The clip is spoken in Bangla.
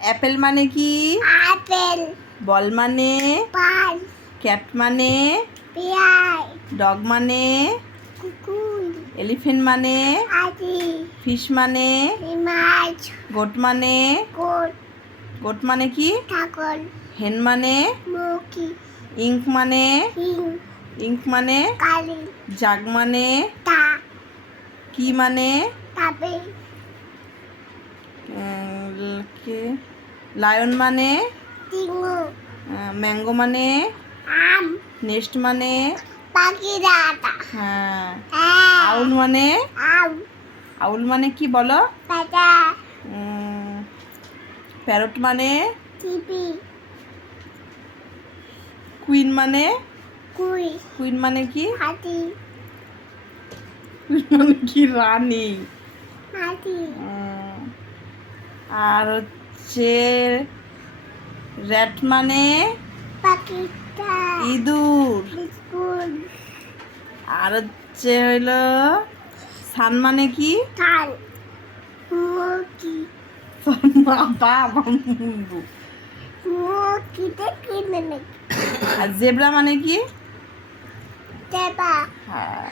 অ্যাপেল মানে কি? আপেল। বল মানে? বল। ক্যাট মানে? বিড়াল। ডগ মানে? কুকুর। এলিফ্যান্ট মানে? হাতি। ফিশ মানে? মাছ। গোট মানে? গোট। গোট মানে কি? ছাগল। হেন মানে? মুরগি। ইঙ্ক মানে? হিং। ইঙ্ক মানে? কালি। জাগ মানে? তা। কি মানে? তাবে। লায়ন মানে? টিঙ্গু। ম্যাঙ্গো মানে? আম। নেস্ট মানে? পাখি দাদা। হ্যাঁ। হ্যাঁ। আউল মানে? আম। আউল মানে কি বলো? পাতা। প্যারট মানে? টিপি। কুইন মানে? কুই। কুইন মানে কি? হাতি। কুইন মানে কি? রানী। হাতি। আর হচ্ছে র্যাট মানে? পাখিটা। ইঁদুর। বিস্কুট। আর হচ্ছে হইলো সান মানে কি? কাল। মুরগি। বাবা আমার মুন্ডু। মুরগিতে কিনে নাকি? আর জেব্রা মানে কি? দেবা। হ্যাঁ।